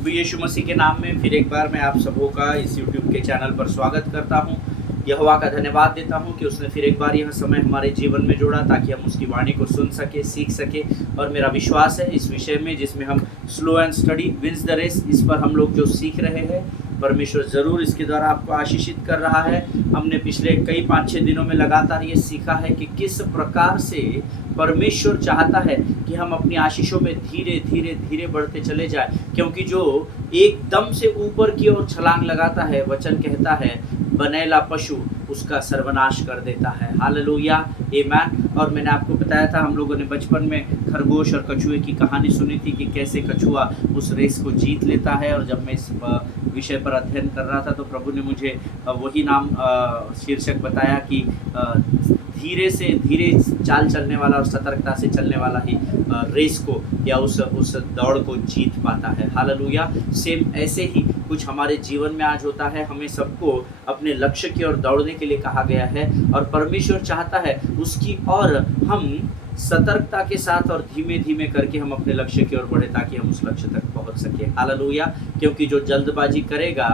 प्रभु यीशु मसीह के नाम में फिर एक बार मैं आप सबों का इस YouTube के चैनल पर स्वागत करता हूं। यहोवा का धन्यवाद देता हूं कि उसने फिर एक बार यह समय हमारे जीवन में जोड़ा ताकि हम उसकी वाणी को सुन सके, सीख सके। और मेरा विश्वास है इस विषय में जिसमें हम slow and steady wins the race, इस पर हम लोग जो सीख रहे हैं, परमेश्वर ज़रूर इसके द्वारा आपको आशीषित कर रहा है। हमने पिछले कई 5-6 दिनों में लगातार ये सीखा है कि किस प्रकार से परमेश्वर चाहता है कि हम अपनी आशीषों में धीरे धीरे धीरे बढ़ते चले जाएं, क्योंकि जो एकदम से ऊपर की ओर छलांग लगाता है, वचन कहता है बनेला पशु उसका सर्वनाश कर देता है। हालेलुया, आमीन। और मैंने आपको बताया था, हम लोगों ने बचपन में खरगोश और कछुए की कहानी सुनी थी कि कैसे कछुआ उस रेस को जीत लेता है। और जब मैं इस विषय पर अध्ययन कर रहा था तो प्रभु ने मुझे वही नाम शीर्षक बताया कि धीरे से धीरे चाल चलने वाला और सतर्कता से चलने वाला ही रेस को या उस दौड़ को जीत पाता है। हालेलुया। सेम ऐसे ही कुछ हमारे जीवन में आज होता है। हमें सबको अपने लक्ष्य की ओर दौड़ने के लिए कहा गया है और परमेश्वर चाहता है उसकी और हम सतर्कता के साथ और धीमे धीमे करके हम अपने लक्ष्य की ओर बढ़े ताकि हम उस लक्ष्य तक पहुंच सके। हालेलुया। क्योंकि जो जल्दबाजी करेगा,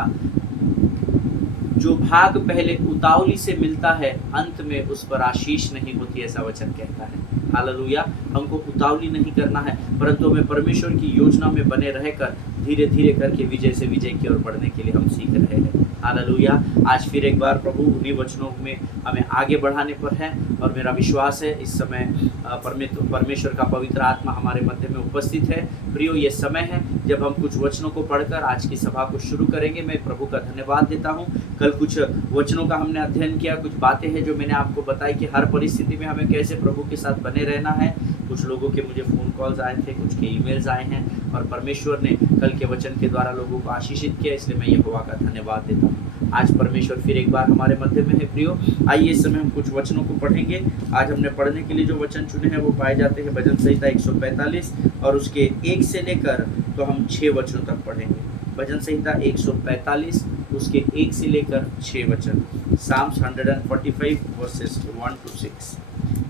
जो भाग पहले उतावली से मिलता है, अंत में उस पर आशीष नहीं होती, ऐसा वचन कहता है। हालेलुया। हमको उतावली नहीं करना है, परंतु हमें परमेश्वर की योजना में बने रहकर धीरे धीरे करके विजय से विजय की ओर बढ़ने के लिए हम सीख रहे हैं। हालेलुया। आज फिर एक बार प्रभु उन्हीं वचनों में हमें आगे बढ़ाने पर है और मेरा विश्वास है इस समय परमेश्वर का पवित्र आत्मा हमारे मध्य में उपस्थित है। प्रियो, ये समय है जब हम कुछ वचनों को पढ़कर आज की सभा को शुरू करेंगे। मैं प्रभु का धन्यवाद देता हूँ। कल कुछ वचनों का हमने अध्ययन किया, कुछ बातें हैं जो मैंने आपको बताई कि हर परिस्थिति में हमें कैसे प्रभु के साथ बने रहना है। कुछ लोगों के मुझे फ़ोन कॉल्स आए थे, कुछ के ईमेल्स आए हैं और परमेश्वर ने कल के वचन के द्वारा लोगों को आशीषित किया, इसलिए मैं यहोवा का धन्यवाद देता हूँ। आज परमेश्वर फिर एक बार हमारे मध्य में है। प्रियो, आइए इस समय हम कुछ वचनों को पढ़ेंगे। आज हमने पढ़ने के लिए जो वचन चुने हैं वो पाए जाते हैं भजन संहिता 145 और उसके 1 से लेकर तो हम 6 वचनों तक पढ़ेंगे। भजन संहिता 145 उसके 1 से लेकर 6 वचन। Psalms 145 verses 1 to 6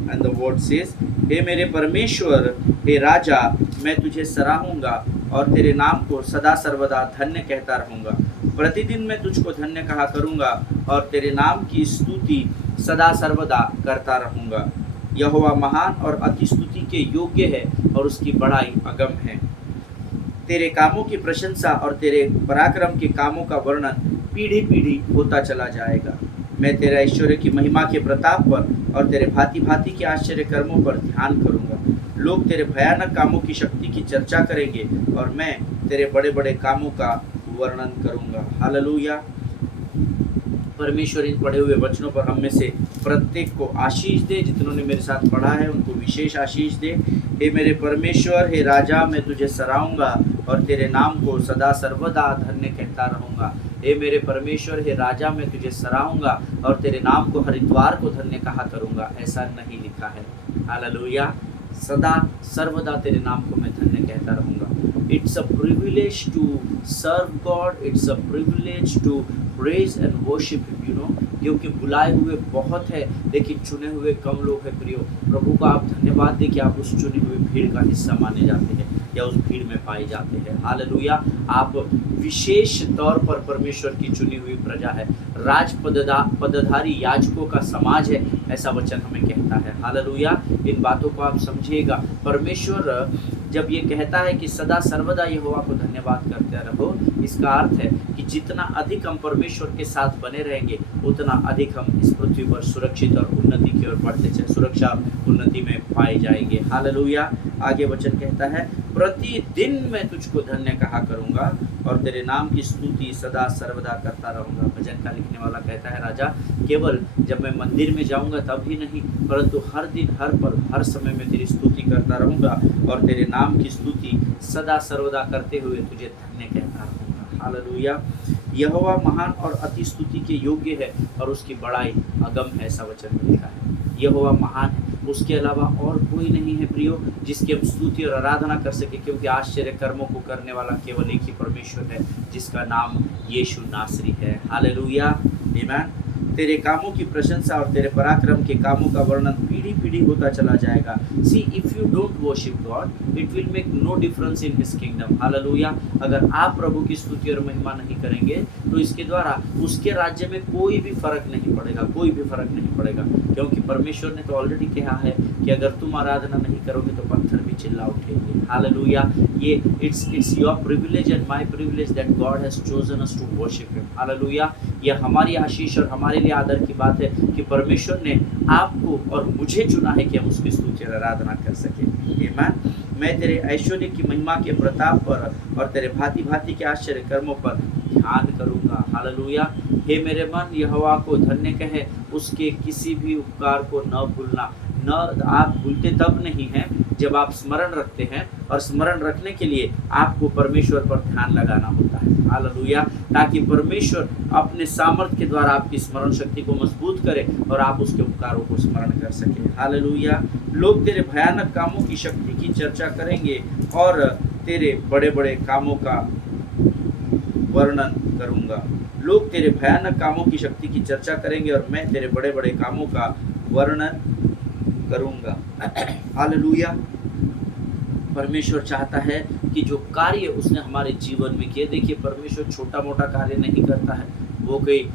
and the word says, हे मेरे परमेश्वर, हे राजा, मैं तुझे सराहूंगा और तेरे नाम को सदा सर्वदा धन्य कहता रहूंगा। प्रतिदिन मैं तुझको धन्य कहा करूंगा और तेरे नाम की स्तुति सदा सर्वदा करता रहूंगा। यहोवा महान और अति स्तुति के योग्य है और उसकी बड़ाई अगम है। तेरे कामों की प्रशंसा और तेरे पराक्रम के कामों का वर्णन पीढ़ी पीढ़ी होता चला जाएगा। मैं तेरे ऐश्वर्य की महिमा के प्रताप पर और तेरे भांति भांति के आश्चर्य कर्मों पर ध्यान करूंगा। लोग तेरे भयानक कामों की शक्ति की चर्चा करेंगे और मैं तेरे बड़े बड़े कामों का वर्णन करूंगा। हालेलुया। परमेश्वर इन पढ़े हुए वचनों पर हम में से प्रत्येक को आशीष दे। जितनों ने मेरे साथ पढ़ा है उनको विशेष आशीष दे। हे मेरे परमेश्वर, हे राजा, मैं तुझे सराहूंगा और तेरे नाम को सदा सर्वदा धन्य कहता रहूंगा। हे मेरे परमेश्वर, हे राजा, मैं तुझे सराहूंगा और तेरे नाम को हरिद्वार को धन्य कहा करूंगा, ऐसा नहीं लिखा है। हालेलुया। सदा सर्वदा तेरे नाम को मैं धन्य कहता रहूंगा। It's a privilege to serve God, it's a privilege to praise and worship him, you know. क्योंकि बुलाए हुए बहुत है लेकिन चुने हुए कम लोग हैं। प्रियो, प्रभु का आप धन्यवाद दें कि आप उस चुनी हुई भीड़ का हिस्सा माने जाते हैं या उस भीड़ में पाए जाते हैं। हालेलुया। आप विशेष तौर पर परमेश्वर की चुनी हुई प्रजा है, राज पदधारी याजकों का समाज है, ऐसा वचन हमें कहता है। हालेलुया। इन बातों को आप समझिएगा। परमेश्वर जब ये कहता है कि सदा सर्वदा यहोवा को धन्यवाद करते रहो, इसका अर्थ है कि जितना अधिक हम परमेश्वर के साथ बने रहेंगे उतना अधिक हम इस पृथ्वी पर सुरक्षित और उन्नति की ओर बढ़ते चले, सुरक्षा उन्नति में पाए जाएंगे। हालेलुया। आगे वचन कहता है, प्रतिदिन मैं तुझको धन्य कहा करूंगा और तेरे नाम की स्तुति सदा सर्वदा करता रहूंगा। भजन का लिखने वाला कहता है, राजा, केवल जब मैं मंदिर में जाऊंगा तब ही नहीं, परंतु हर दिन हर पल हर समय में तेरी स्तुति करता रहूंगा और तेरे नाम की स्तुति सदा सर्वदा करते हुए तुझे धन्य कहता रहूंगा। हालेलुया। यहोवा महान और अति स्तुति के योग्य है और उसकी बड़ाई अगम है, ऐसा वचन में लिखा है। यहोवा महान है, उसके अलावा और कोई नहीं है प्रियो जिसकी हम स्तुति और आराधना कर सके, क्योंकि आश्चर्य कर्मों को करने वाला केवल एक ही परमेश्वर है जिसका नाम यीशु नासरी है। हालेलुया। आमीन। तेरे कामों की प्रशंसा और तेरे पराक्रम के कामों का वर्णन पीढ़ी पीढ़ी पीढ़ी होता चला जाएगा। See if you don't worship God it will make no difference in his kingdom. Hallelujah. अगर आप प्रभु की स्तुति और महिमा नहीं करेंगे तो इसके द्वारा उसके राज्य में कोई भी फर्क नहीं पड़ेगा, कोई भी फर्क नहीं पड़ेगा, क्योंकि परमेश्वर ने तो ऑलरेडी कहा है कि अगर तुम आराधना नहीं करोगे तो पत्थर भी चिल्ला उठेंगे। हालेलुया। ये it's your privilege and my privilege that God has chosen us to worship him. Hallelujah. ये हमारी आशीष और हमारे लिए आदर की बात है कि परमेश्वर ने आपको और मुझे चुना है कि हम उसकी स्तुति और आराधना कर सकें। आमीन। मैं तेरे ऐश्वर्य की महिमा के प्रताप पर और तेरे भांति भांति के आश्चर्य कर्मों पर ध्यान करूंगा। हालेलुया। हे मेरे मन यहोवा को धन्य कहे, उसके किसी भी उपकार को न भूलना। न आप भूलते तब नहीं हैं जब आप स्मरण रखते हैं, और स्मरण रखने के लिए आपको परमेश्वर पर ध्यान लगाना होता है। हालेलुया। ताकि परमेश्वर अपने सामर्थ्य के द्वारा आपकी स्मरण शक्ति को मजबूत करे और आप उसके उपकारों को स्मरण कर सके। हालेलुया। लोग तेरे भयानक कामों की शक्ति की चर्चा करेंगे और तेरे बड़े बड़े कामों का वर्णन करूंगा। लोग तेरे भयानक कामों की शक्ति की चर्चा करेंगे और मैं तेरे बड़े बड़े कामों का वर्णन करूंगा। हालेलुया। परमेश्वर चाहता है कि जो कार्य उसने हमारे जीवन में किए, देखिए परमेश्वर छोटा मोटा कार्य नहीं करता है, वो कोई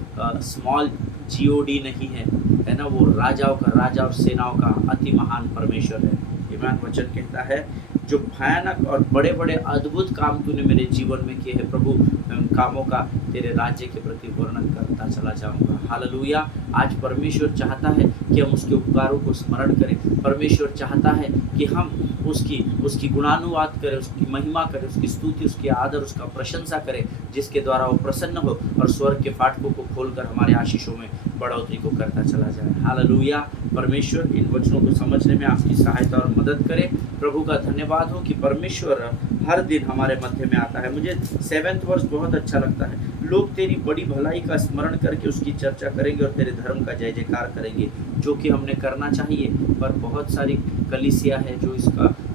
स्मॉल जीओडी नहीं है ना, वो राजाओं का राजा और सेनाओं का अति महान परमेश्वर है। ईमान वचन कहता है जो भयानक और बड़े बड़े अद्भुत काम तूने मेरे जीवन में किए हैं प्रभु, मैं उन कामों का तेरे राज्य के प्रति वर्णन करता चला जाऊंगा। हालेलुया। आज परमेश्वर चाहता है कि हम उसके उपकारों को स्मरण करें। परमेश्वर चाहता है कि हम उसकी गुणानुवाद करें, उसकी महिमा करें, उसकी स्तुति, उसकी आदर, उसका प्रशंसा करें, जिसके द्वारा वो प्रसन्न हो और स्वर्ग के फाटकों को खोलकर हमारे आशीषों में बढ़ोतरी को करता चला जाए। हालेलुया। परमेश्वर इन वचनों को समझने में आपकी सहायता और मदद करे। प्रभु का धन्यवाद हो कि परमेश्वर हर दिन हमारे मध्य में आता है। मुझे 7वां वर्ष बहुत अच्छा लगता है। लोग तेरी बड़ी भलाई का स्मरण करके उसकी चर्चा करेंगे और तेरे धर्म का जय जयकार करेंगे, जो कि हमने करना चाहिए, पर बहुत सारी कलीसिया है जो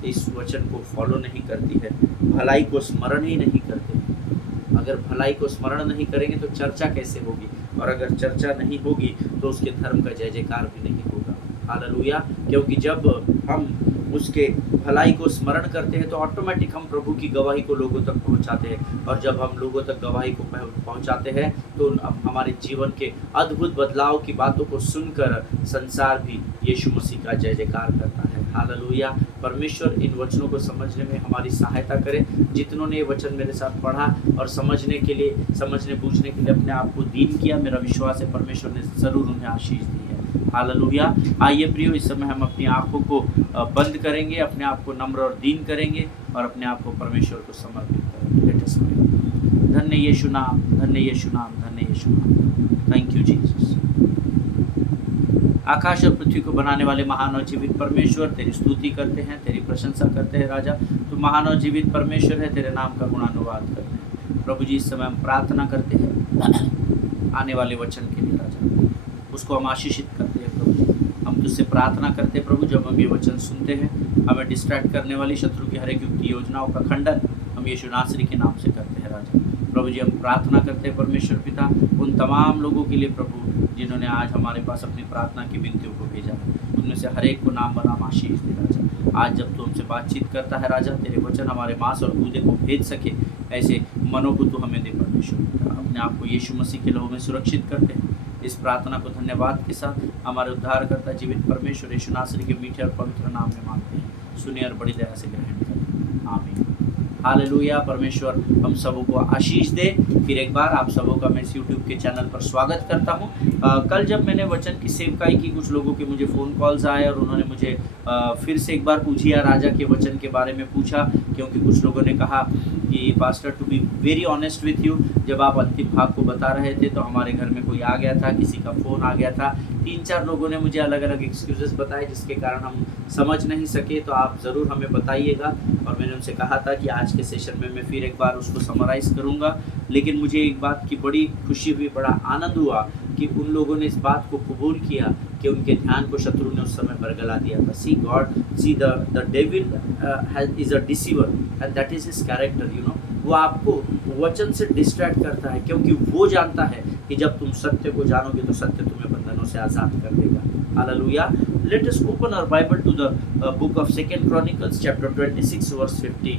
इस वचन को फॉलो नहीं करती है, भलाई को स्मरण ही नहीं करते। अगर भलाई को स्मरण नहीं करेंगे तो चर्चा कैसे होगी, और अगर चर्चा नहीं होगी तो उसके धर्म का जय जयकार भी नहीं होगा। हालेलुया। क्योंकि जब हम उसके भलाई को स्मरण करते हैं तो ऑटोमेटिक हम प्रभु की गवाही को लोगों तक पहुंचाते हैं, और जब हम लोगों तक गवाही को पहुंचाते हैं तो हमारे जीवन के अद्भुत बदलाव की बातों को सुनकर संसार भी यीशु मसीह का जय जयकार करता है। हालेलुया। परमेश्वर इन वचनों को समझने में हमारी सहायता करे। जितनों ने ये वचन मेरे साथ पढ़ा और समझने बूझने के लिए अपने आप को दीन किया, मेरा विश्वास है परमेश्वर ने ज़रूर उन्हें आशीष दी है। हालेलुया। आइए प्रियो, इस समय हम अपनी आँखों को बंद करेंगे, अपने आप को नम्र और दीन करेंगे और अपने आप को परमेश्वर को समर्पित करेंगे। Let us pray. धन्य यीशु नाम, धन्य यीशु नाम, धन्य यीशु नाम। Thank you Jesus. आकाश और पृथ्वी को बनाने वाले महान और जीवित परमेश्वर, तेरी स्तुति करते हैं, तेरी प्रशंसा करते हैं। राजा, तू महान और जीवित परमेश्वर है, तेरे नाम का गुणानुवाद करते हैं। प्रभु जी, इस समय हम प्रार्थना करते हैं आने वाले वचन के लिए। राजा, उसको हम आशीषित करते हैं। प्रभु, हम तुझसे प्रार्थना करते हैं प्रभु, जब हम ये वचन सुनते हैं, हमें डिस्ट्रैक्ट करने वाली शत्रु की हर एक युक्ति योजनाओं का खंडन हम यीशु नासरी के नाम से करते हैं। राजा प्रभु जी, हम प्रार्थना करते हैं परमेश्वर पिता, उन तमाम लोगों के लिए प्रभु जिन्होंने आज हमारे पास अपनी प्रार्थना की विनतियों को भेजा, उनमें से हर एक को नाम बनाम आशीष दे। राजा, आज जब तू हमसे बातचीत करता है राजा, तेरे वचन हमारे मांस और गूदे को भेज सके, ऐसे मनों को तू हमें दे परमेश्वर पिता। अपने आप को यीशु मसीह के लहू में सुरक्षित करते हैं। इस प्रार्थना को धन्यवाद के साथ हमारे उद्धारकर्ता जीवित परमेश्वर यीशु नासरी के मीठे और पवित्र नाम में मांगते हैं। सुनिए और बड़ी दया से ग्रहण करें। आमीन। हालेलुया। परमेश्वर हम सबों को आशीष दे। फिर एक बार आप सबों का मैं इस YouTube के चैनल पर स्वागत करता हूं। कल जब मैंने वचन की सेवकाई की, कुछ लोगों के मुझे फ़ोन कॉल्स आए और उन्होंने मुझे फिर से एक बार पूछिया राजा के वचन के बारे में पूछा, क्योंकि कुछ लोगों ने कहा कि pastor, to be very honest with you, जब आप अंतिम भाग को बता रहे थे तो हमारे घर में कोई आ गया था, किसी का फ़ोन आ गया था। 3-4 लोगों ने मुझे अलग अलग एक्सक्यूजेस बताए जिसके कारण हम समझ नहीं सके, तो आप ज़रूर हमें बताइएगा। और मैंने उनसे कहा था कि आज के सेशन में मैं फिर एक बार उसको समराइज़ करूँगा। लेकिन मुझे एक बात की बड़ी खुशी हुई, बड़ा आनंद हुआ कि उन लोगों ने इस बात को कबूल किया कि उनके ध्यान को शत्रु ने उस समय बरगला दिया था। See the devil is a deceiver and that is his character, you know. वो आपको वचन से डिस्ट्रैक्ट करता है, क्योंकि वो जानता है कि जब तुम सत्य को जानोगे तो सत्य तुम्हें बंधनों से आज़ाद कर देगा। Hallelujah. Let us open our Bible to the book of Second Chronicles chapter 26 verse 15.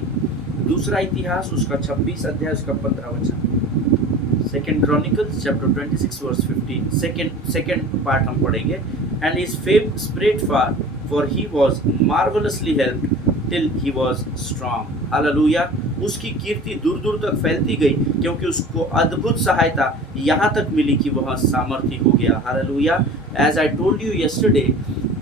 दूसरा इतिहास उसका 26 अध्याय उसका 15 वचन। Second Chronicles chapter 26 verse 15 second part हम पढ़ेंगे। And his fame spread far for he was marvellously helped till he was strong. हालेलुया। उसकी कीर्ति दूर दूर तक फैलती गई क्योंकि उसको अद्भुत सहायता यहाँ तक मिली कि वह सामर्थी हो गया। Hallelujah. As I told you yesterday,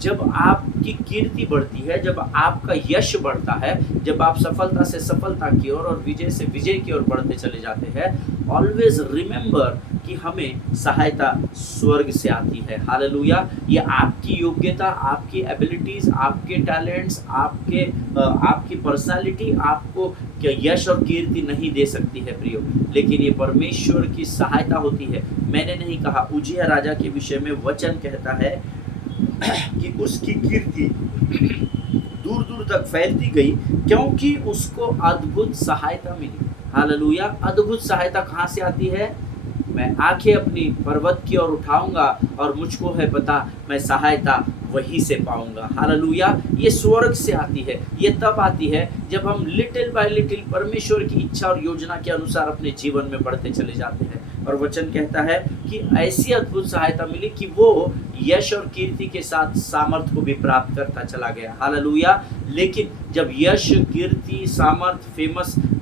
जब आपकी कीर्ति बढ़ती है, जब आपका यश बढ़ता है, जब आप सफलता से सफलता की ओर और विजय से विजय की ओर बढ़ते चले जाते हैं, ऑलवेज रिमेंबर कि हमें सहायता स्वर्ग से आती है। हालेलुया। ये आपकी योग्यता, आपकी एबिलिटीज, आपके टैलेंट्स, आपकी पर्सनालिटी आपको यश और कीर्ति नहीं दे सकती है प्रियो, लेकिन ये परमेश्वर की सहायता होती है। मैंने नहीं कहा, उजिया राजा के विषय में वचन कहता है कि उसकी कीर्ति दूर दूर तक फैलती गई क्योंकि उसको अद्भुत सहायता मिली। हालेलुया। अद्भुत सहायता कहाँ से आती है? मैं आंखें अपनी पर्वत की ओर उठाऊंगा और मुझको है पता मैं सहायता वहीं से पाऊंगा। हालेलुया। ये स्वर्ग से आती है। ये तब आती है जब हम लिटिल बाय लिटिल परमेश्वर की इच्छा और योजना के अनुसार अपने जीवन में बढ़ते चले जाते हैं। और वचन कहता है कि ऐसी अद्भुत सहायता मिली कि वो यश और कीर्ति के साथ सामर्थ को भी प्राप्त करता चला गया। हालेलुया। लेकिन जब यश, कीर्ति, सामर्थ,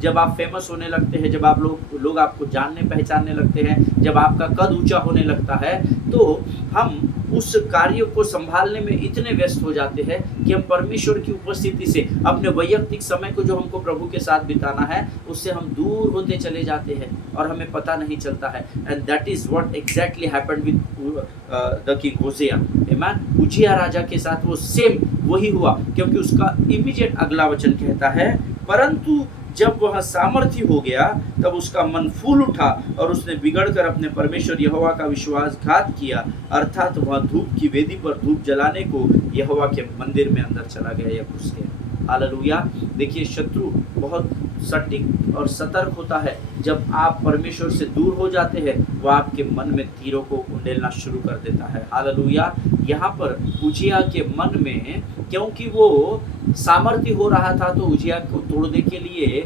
जब आप फेमस होने लगते हैं, जब आप लोग आपको जानने पहचानने लगते हैं, जब आपका कद ऊंचा होने लगता है, तो हम उस कार्य को संभालने में इतने व्यस्त हो जाते हैं कि हम परमेश्वर की उपस्थिति से अपने वैयक्तिक समय को जो हमको प्रभु के साथ बिताना है उससे हम दूर होते चले जाते हैं और हमें पता नहीं चलता है। And that is what exactly happened with the king Hosiah. आमेन। उजिया राजा के साथ वो सेम वही हुआ, क्योंकि उसका इमीडिएट अगला वचन कहता है, परंतु जब वह सामर्थी हो गया तब उसका मन फूल उठा और उसने बिगड़कर अपने परमेश्वर यहोवा का विश्वासघात किया, अर्थात वह धूप की वेदी पर धूप जलाने को यहोवा के मंदिर में अंदर चला गया या घुस गया। हालेलुया। देखिए, शत्रु बहुत सटीक और सतर्क होता है। जब आप परमेश्वर से दूर हो जाते हैं वह आपके मन में तीरों को उंडेलना शुरू कर देता है। हालेलुया। यहाँ पर उजिया के मन में, क्योंकि वो सामर्थ्य हो रहा था, तो उजिया को तोड़ने के लिए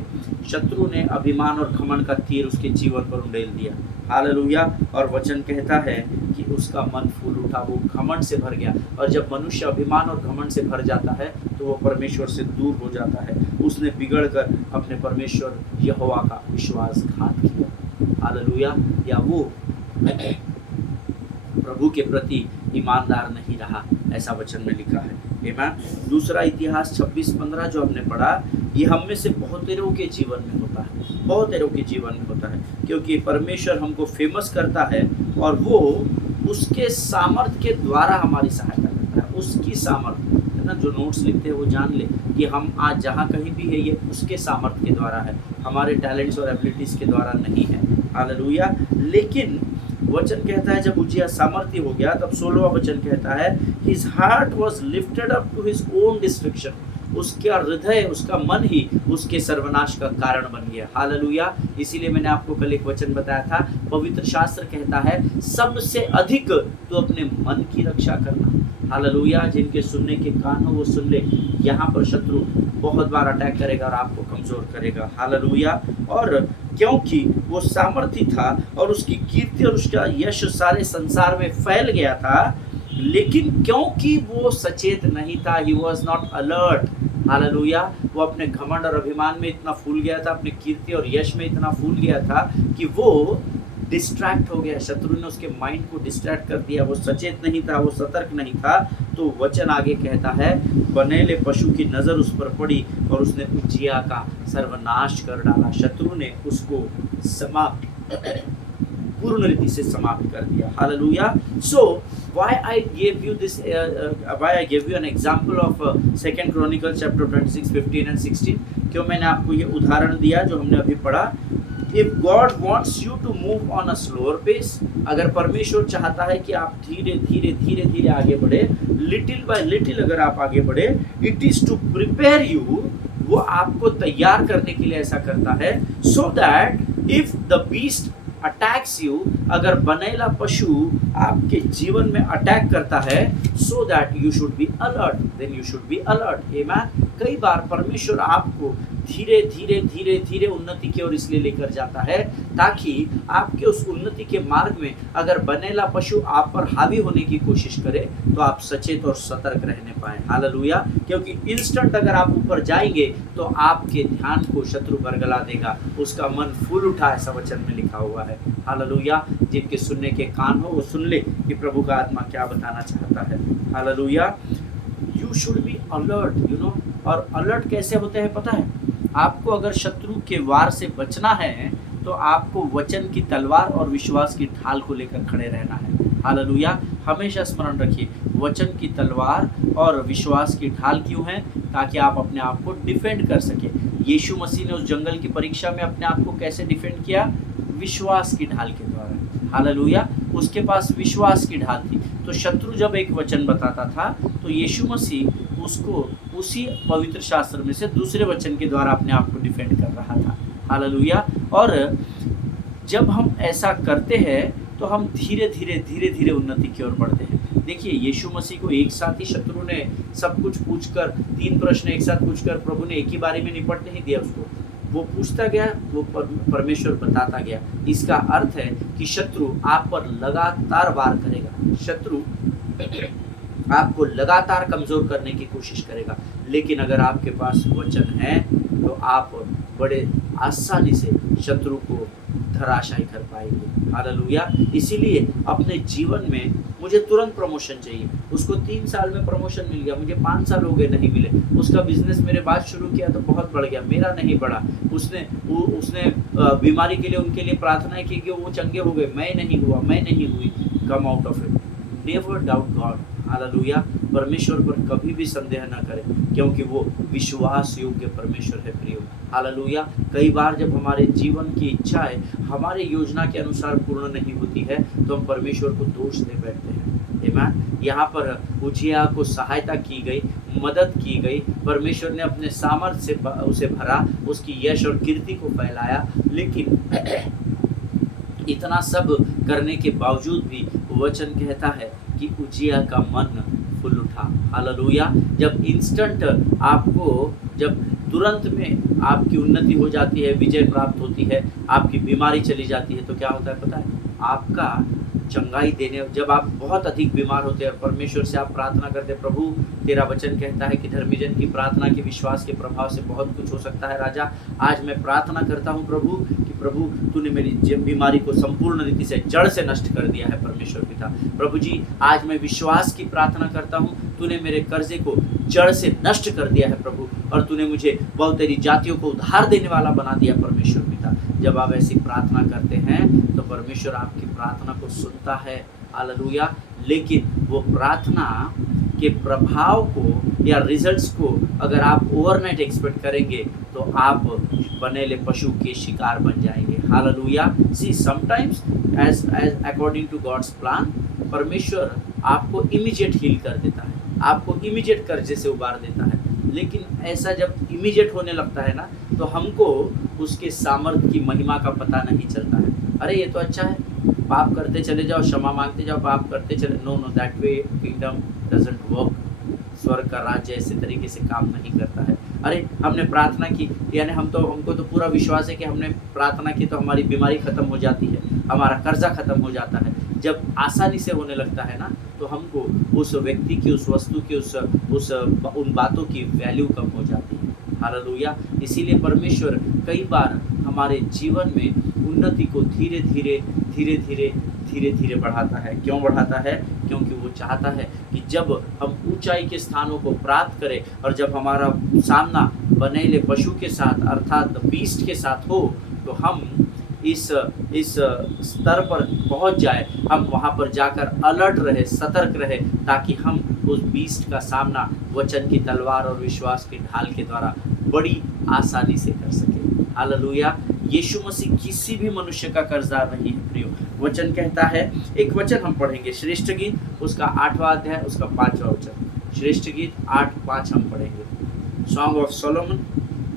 शत्रु ने अभिमान और घमंड का तीर उसके जीवन पर उंडेल दिया। हालेलुया। और वचन कहता है कि उसका मन फूल उठा, वो घमंड से भर गया। और जब मनुष्य अभिमान और घमंड से भर जाता है तो वो परमेश्वर से दूर हो जाता है। उसने बिगड़कर अपने परमेश्वर यहोवा का विश्वासघात किया। हालेलुया। या वो प्रभु के प्रति ईमानदार नहीं रहा, ऐसा वचन में लिखा है। आमीन। दूसरा इतिहास 26:15 जो हमने पढ़ा, ये हम में से बहुतेरों के जीवन में होता है, बहुतेरों के जीवन में होता है, क्योंकि परमेश्वर हमको फेमस करता है और वो उसके सामर्थ्य के द्वारा हमारी सहायता करता है। उसकी सामर्थ्य है ना, जो नोट्स लिखते हैं वो जान ले कि हम आज जहाँ कहीं भी है ये उसके सामर्थ्य के द्वारा है, हमारे टैलेंट्स और एबिलिटीज़ के द्वारा नहीं है। हालेलुया। लेकिन वचन कहता है जब उजिया सामर्थ्य हो गया तब 16वां वचन कहता है, his heart was lifted up to his own destruction. उसका हृदय, उसका मन ही उसके सर्वनाश का कारण बन गया। हालेलुया। इसीलिए मैंने आपको कल एक वचन बताया था, पवित्र शास्त्र कहता है सबसे अधिक तो अपने मन की रक्षा करना। हालेलुया। जिनके सुनने के कान हो वो सुन ले। यहाँ पर शत्रु बहुत बार अटैक करेगा और आपको कमजोर करेगा। हालेलुया। और क्योंकि वो सामर्थी था और उसकी कीर्ति और उसका यश सारे संसार में फैल गया था, लेकिन क्योंकि वो सचेत नहीं था, he was not alert. Hallelujah. वो अपने घमंड और अभिमान में इतना फूल गया था, अपनी कीर्ति और यश में इतना फूल गया था कि वो डिस्ट्रैक्ट हो गया। शत्रु ने उसके माइंड को डिस्ट्रैक्ट कर दिया। वो सचेत नहीं था, वो सतर्क नहीं था। तो वचन आगे कहता है, बनेले पशु की नज़र उस पर पड़ी और उसने उजिया का सर्वनाश कर डाला। शत्रु ने उसको पूर्ण रीति से समाप्त कर दिया। Hallelujah. So why I gave you an example of 2 Chronicles chapter 26, 15 and 16? क्यों मैंने आपको ये उदाहरण दिया जो हमने अभी पढ़ा? If God wants you to move on a slower pace, अगर परमेश्वर चाहता है कि आप धीरे आगे बढ़े, लिटिल बाय लिटिल अगर आप आगे बढ़े, it is to prepare you, वो आपको तैयार करने के लिए ऐसा करता है, so that if the beast attacks you, अगर बनेला पशु आपके जीवन में अटैक करता है, so that you should be alert, then you should be alert. आमेन। कई बार परमेश्वर आपको धीरे धीरे धीरे धीरे उन्नति की ओर इसलिए लेकर जाता है ताकि आपके उस उन्नति के मार्ग में अगर बनेला पशु आप पर हावी होने की कोशिश करे तो आप सचेत और सतर्क रहने पाए। हालेलुया। क्योंकि इंस्टेंट अगर आप ऊपर जाएंगे तो आपके ध्यान को शत्रु बरगला देगा, उसका मन फूल उठा, ऐसा वचन में लिखा हुआ है। हालेलुया। जिनके सुनने के कान हो वो सुन ले कि प्रभु का आत्मा क्या बताना चाहता है। Hallelujah. You should be alert, you know. और अलर्ट कैसे होते हैं पता है? आपको अगर शत्रु के वार से बचना है तो आपको वचन की तलवार और विश्वास की ढाल को लेकर खड़े रहना है। हालेलुया। हमेशा स्मरण रखिए, वचन की तलवार और विश्वास की ढाल क्यों है? ताकि आप अपने आप को डिफेंड कर सके। यीशु मसीह ने उस जंगल की परीक्षा में अपने आप को कैसे डिफेंड किया? विश्वास की ढाल के द्वारा। हालेलुया। उसके पास विश्वास की ढाल थी। तो शत्रु जब एक वचन बताता था तो यीशु मसीह उसको उसी पवित्र शास्त्र में से दूसरे वचन के द्वारा अपने आप को डिफेंड कर रहा था। हालेलुया। और जब हम ऐसा करते हैं तो हम धीरे धीरे धीरे धीरे उन्नति की ओर बढ़ते हैं। देखिए, यीशु मसीह को एक साथ ही शत्रु ने सब कुछ पूछकर, 3 प्रश्न एक साथ पूछकर प्रभु ने एक ही बारी में निपट नहीं दिया उसको। वो पूछता गया, वो परमेश्वर बताता गया। इसका अर्थ है कि शत्रु आप पर लगातार वार करेगा, शत्रु आपको लगातार कमजोर करने की कोशिश करेगा। लेकिन अगर आपके पास वचन है तो आप बड़े आसानी से शत्रु को धराशायी कर पाएंगे। हालेलुया। इसीलिए अपने जीवन में मुझे तुरंत प्रमोशन चाहिए। उसको 3 साल में प्रमोशन मिल गया, मुझे 5 साल हो गए नहीं मिले। उसका बिजनेस मेरे बाद शुरू किया तो बहुत बढ़ गया, मेरा नहीं बढ़ा। उसने बीमारी के लिए उनके लिए प्रार्थना की कि वो चंगे हो गए, मैं नहीं हुआ, मैं नहीं हुई। Come out of it, never doubt God. Hallelujah. परमेश्वर पर कभी भी संदेह न करें क्योंकि वो विश्वास योग्य परमेश्वर है प्रियो। हालेलुया। कई बार जब हमारे जीवन की इच्छाएं हमारे योजना के अनुसार पूर्ण नहीं होती है तो हम परमेश्वर को दोष दे बैठते हैं। आमीन। यहाँ पर उजिया को सहायता की गई, मदद की गई, परमेश्वर ने अपने सामर्थ्य से उसे भरा, उसकी यश और कीर्ति को फैलाया। लेकिन इतना सब करने के बावजूद भी वचन कहता है कि उजिया का मन फूल उठा। हालेलुया। जब इंस्टेंट आपको, जब तुरंत में आपकी उन्नति हो जाती है, विजय प्राप्त होती है, आपकी बीमारी चली जाती है तो क्या होता है पता है? आपका चंगाई देने, जब आप बहुत अधिक बीमार होते हैं और परमेश्वर से आप प्रार्थना करते हैं, प्रभु तेरा वचन कहता है कि धर्मी जन की प्रार्थना के विश्वास के प्रभाव से बहुत कुछ हो सकता है। राजा, आज मैं प्रार्थना करता हूँ प्रभु कि प्रभु तूने मेरी बीमारी को संपूर्ण रीति से जड़ से नष्ट कर दिया है परमेश्वर पिता। प्रभु जी, आज मैं विश्वास की प्रार्थना करता हूँ, तूने मेरे कर्जे को जड़ से नष्ट कर दिया है प्रभु, और तूने मुझे बहुत तेरी जातियों को उधार देने वाला बना दिया परमेश्वर पिता। जब आप ऐसी प्रार्थना करते हैं तो परमेश्वर आपकी प्रार्थना को सुनता है। हालेलुया। लेकिन वो प्रार्थना के प्रभाव को या रिजल्ट्स को अगर आप ओवरनाइट एक्सपेक्ट करेंगे तो आप बनेले पशु के शिकार बन जाएंगे। Hallelujah. See sometimes as according to God's plan, परमेश्वर आपको इमीडिएट हील कर देता है, आपको इमीडिएट कर्जे से उबार देता है। लेकिन ऐसा जब इमीडिएट होने लगता है ना तो हमको उसके सामर्थ्य की महिमा का पता नहीं चलता है। अरे ये तो अच्छा है, पाप करते चले जाओ, क्षमा मांगते जाओ, पाप करते चले। No, that way kingdom doesn't work. स्वर्ग का राज्य ऐसे तरीके से काम नहीं करता है। अरे हमने प्रार्थना की, यानी हमको तो पूरा विश्वास है कि हमने प्रार्थना की तो हमारी बीमारी खत्म हो जाती है, हमारा कर्जा खत्म हो जाता है। जब आसानी से होने लगता है ना तो हमको उस व्यक्ति की, उस वस्तु की, उन बातों की वैल्यू कम हो जाती है। हालेलुया। इसीलिए परमेश्वर कई बार हमारे जीवन में उन्नति को धीरे धीरे धीरे धीरे धीरे धीरे बढ़ाता है। क्यों बढ़ाता है? क्योंकि वो चाहता है कि जब हम ऊंचाई के स्थानों को प्राप्त करें और जब हमारा सामना बनेले पशु के साथ अर्थात बीस्ट के साथ हो तो हम इस स्तर पर पहुंच जाए, हम वहां पर जाकर अलर्ट रहे, सतर्क रहे, ताकि हम उस बीस्ट का सामना वचन की तलवार और विश्वास की ढाल के द्वारा बड़ी आसानी से कर सके। हालेलुया। यीशु मसीह किसी भी मनुष्य का कर्जदार नहीं है प्रियो। वचन कहता है, एक वचन हम पढ़ेंगे, श्रेष्ठ गीत उसका 8वां अध्याय उसका 5वां वचन। श्रेष्ठ गीत 8:5 हम पढ़ेंगे। Song of Solomon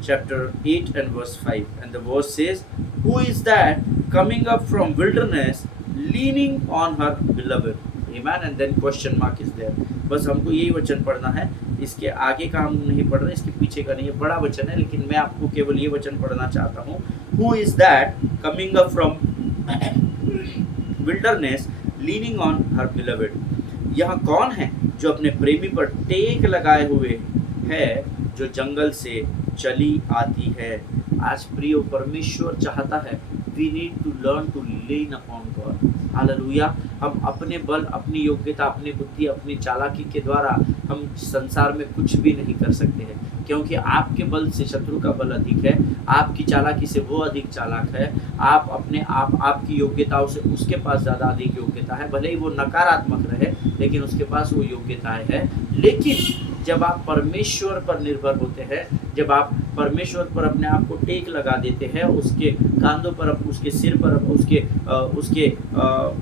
chapter 8 and verse 5, and the verse says, who is that coming up from wilderness, leaning on her beloved. Amen. And then question mark is there. बस हमको यही वचन पढ़ना है, इसके आगे का हम नहीं पढ़ रहे, इसके पीछे का नहीं है, बड़ा वचन है, लेकिन मैं आपको केवल ये वचन पढ़ना चाहता हूँ. Who is that coming up from wilderness, leaning on her beloved? यह कौन है जो अपने प्रेमी पर टेक लगाए हुए है, जो जंगल से चली आती है. आज प्रियो, परमेश्वर चाहता है we need to learn to lean upon God. Hallelujah. हम अपने बल, अपनी योग्यता, अपनी बुद्धि, अपनी चालाकी के द्वारा हम संसार में कुछ भी नहीं कर सकते हैं, क्योंकि आपके बल से शत्रु का बल अधिक है, आपकी चालाकी से वो अधिक चालाक है, आप अपने आपकी योग्यताओं से उसके पास ज़्यादा अधिक योग्यता है. भले ही वो नकारात्मक रहे, लेकिन उसके पास वो योग्यताएं है. लेकिन जब आप परमेश्वर पर निर्भर होते हैं, जब आप परमेश्वर पर अपने आप को टेक लगा देते हैं, उसके कांधों पर, उसके सिर पर, उसके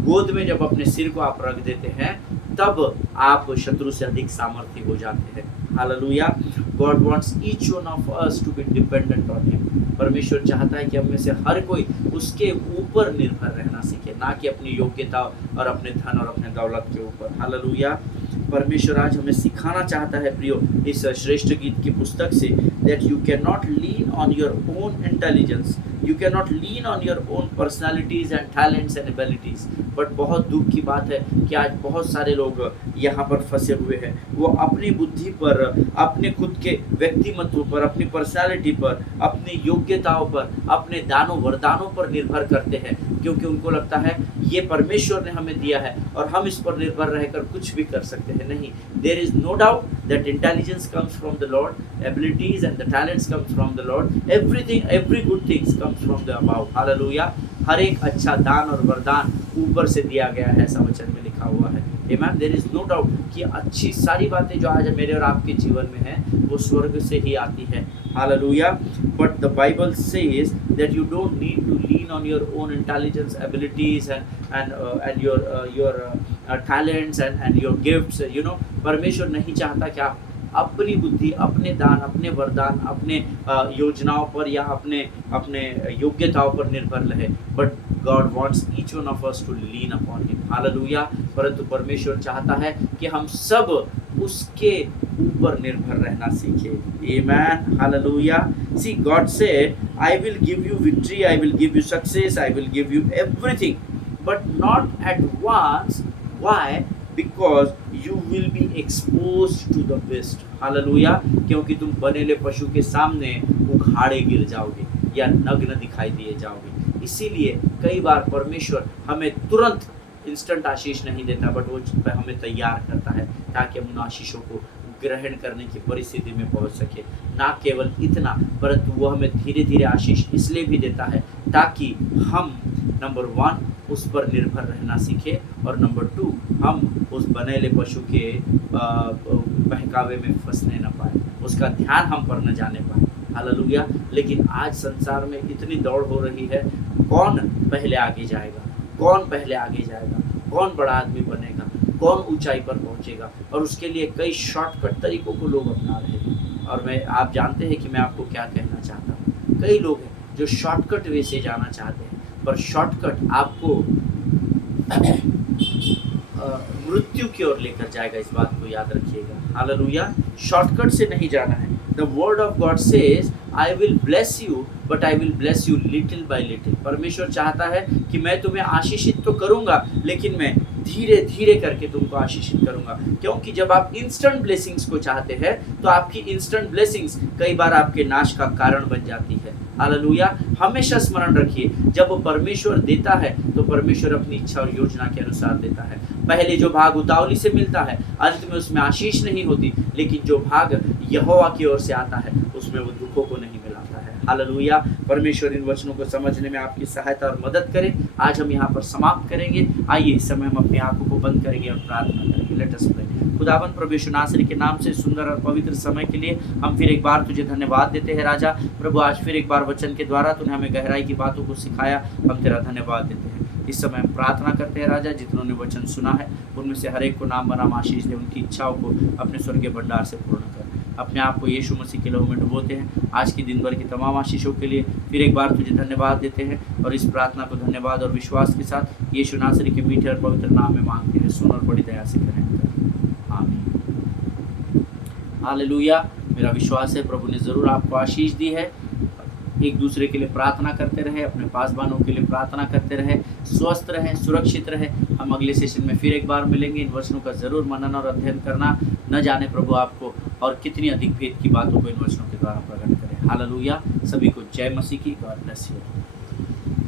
गोद में जब अपने सिर को आप रख देते हैं, तब आप शत्रु से अधिक सामर्थ्य हो जाते हैं. Hallelujah. God wants each one of us to be dependent on him. परमेश्वर चाहता है कि हम में से हर कोई उसके ऊपर निर्भर रहना सीखे, ना कि अपनी योग्यता और अपने धन और अपने दौलत के ऊपर. हालेलुया. परमेश्वर आज हमें सिखाना चाहता है प्रियो, इस श्रेष्ठ गीत की पुस्तक से, that you cannot lean on your own intelligence, you cannot lean on your own personalities and talents and abilities. But बहुत दुख की बात है कि आज बहुत सारे लोग यहाँ पर फंसे हुए हैं. वो अपनी बुद्धि पर, अपने खुद के व्यक्तिमत्व पर, अपनी पर्सनालिटी पर, अपनी योग्यताओं पर, अपने दानों वरदानों पर निर्भर करते हैं, क्योंकि उनको लगता है ये परमेश्वर ने हमें दिया है और हम इस पर निर्भर रहकर कुछ भी कर सकते हैं. नहीं. There is no doubt that intelligence comes from the Lord, abilities and the talents comes from the Lord. Everything, every good things comes from the above. Hallelujah. हर एक अच्छा दान और वरदान ऊपर से दिया गया है, ऐसा वचन में लिखा हुआ है. Amen. There is no doubt कि अच्छी सारी बातें जो आज मेरे और आपके जीवन में हैं, वो स्वर्ग से ही आती है. Hallelujah. But the Bible says that you don't need to lean on your own intelligence, abilities and your talents and your gifts. You know, परमेश्वर नहीं चाहता कि आप अपनी बुद्धि, अपने दान, अपने वरदान, अपने योजनाओं पर या अपने योग्यताओं पर निर्भर रहे. But God wants each one of us to lean upon him. Hallelujah. परंतु परमेश्वर चाहता है कि हम सब उसके ऊपर निर्भर रहना सीखे. आमेन. हालेलुया. See, God said, I will give you victory, I will give you success, I will give you everything, but not at once. Why? Because you will be exposed to the beast. हालेलुया. क्योंकि तुम बनेले पशु के सामने उघाड़े गिर जाओगे या नग्न दिखाई दिए जाओगे. इसीलिए कई बार परमेश्वर हमें तुरंत इंस्टेंट आशीष नहीं देता, बट वो हमें तैयार करता है ताकि हम उन आशीषों को ग्रहण करने की परिस्थिति में पहुंच सके. ना केवल इतना, परंतु वो हमें धीरे धीरे आशीष इसलिए भी देता है ताकि हम नंबर 1 उस पर निर्भर रहना सीखे, और नंबर 2 हम उस बनेले पशु के बहकावे में फंसने न पाए, उसका ध्यान हम पर न जाने पाए. हालेलुया. लेकिन आज संसार में इतनी दौड़ हो रही है, कौन पहले आगे जाएगा, कौन पहले आगे जाएगा, कौन बड़ा आदमी बनेगा, कौन ऊंचाई पर पहुंचेगा, और उसके लिए कई शॉर्टकट तरीकों को लोग अपना रहे हैं. और आप जानते हैं कि मैं आपको क्या कहना चाहता हूँ. कई लोग हैं जो शॉर्टकट वे से जाना चाहते हैं, पर शॉर्टकट आपको मृत्यु की ओर लेकर जाएगा. इस बात को याद रखिएगा. हालेलुया. शॉर्टकट से नहीं जाना है. The word of God says, I will bless you but I will bless you little bye little. परमेश्वर चाहता है कि मैं तुम्हें आशीषित तो करूंगा, लेकिन मैं धीरे धीरे करके तुमको आशीषित करूंगा. क्योंकि जब आप इंस्टेंट ब्लेसिंग्स को चाहते हैं, तो आपकी इंस्टेंट ब्लेसिंग्स कई बार आपके नाश का कारण बन जाती है. हालेलुया. हमेशा स्मरण रखिए, जब परमेश्वर देता है तो परमेश्वर अपनी इच्छा और योजना के अनुसार देता है. पहले जो भाग उतावली से मिलता है, अंत में उसमें आशीष नहीं होती, लेकिन जो भाग यहोवा की ओर से आता है, उसमें वो दुखों को नहीं मिलाता है. हालेलुया. परमेश्वर इन वचनों को समझने में आपकी सहायता और मदद करे. आज हम यहाँ पर समाप्त करेंगे. आइए इस समय हम अपनी आंखों को बंद करेंगे और प्रार्थना करेंगे. Let us pray. खुदावंद प्रभु यीशु नासरी के नाम से सुंदर और पवित्र समय के लिए हम फिर एक बार तुझे धन्यवाद देते हैं राजा. प्रभु आज फिर एक बार वचन के द्वारा तूने हमें गहराई की बातों को सिखाया, हम तेरा धन्यवाद देते हैं. इस समय हम प्रार्थना करते हैं राजा, जितनों ने वचन सुना है उनमें से हर एक को नाम बनाम आशीष दे, उनकी इच्छाओं को अपने स्वर्गीय भंडार से पूर्ण कर. अपने आप को यीशु मसीह के लहू में डुबोते हैं। आज की दिन भर की तमाम आशीषों के लिए फिर एक बार तुझे धन्यवाद देते हैं और इस प्रार्थना को धन्यवाद और विश्वास के साथ यीशु नासरी के मीठे और पवित्र नाम में मांगते हैं। सुन और बड़ी दया से करें, आमीन। हालेलुया। मेरा विश्वास है प्रभु ने ज़रूर आपको आशीष दी है। एक दूसरे के लिए प्रार्थना करते रहे, अपने पासवानों के लिए प्रार्थना करते रहे, स्वस्थ रहें, सुरक्षित रहे। हम अगले सेशन में फिर एक बार मिलेंगे। इन वचनों का ज़रूर मनन और अध्ययन करना। न जाने प्रभु आपको और कितनी अधिक भेद की बातों को इन वचनों के द्वारा प्रकट करें। हालेलुया। सभी को जय मसीह की। God bless you.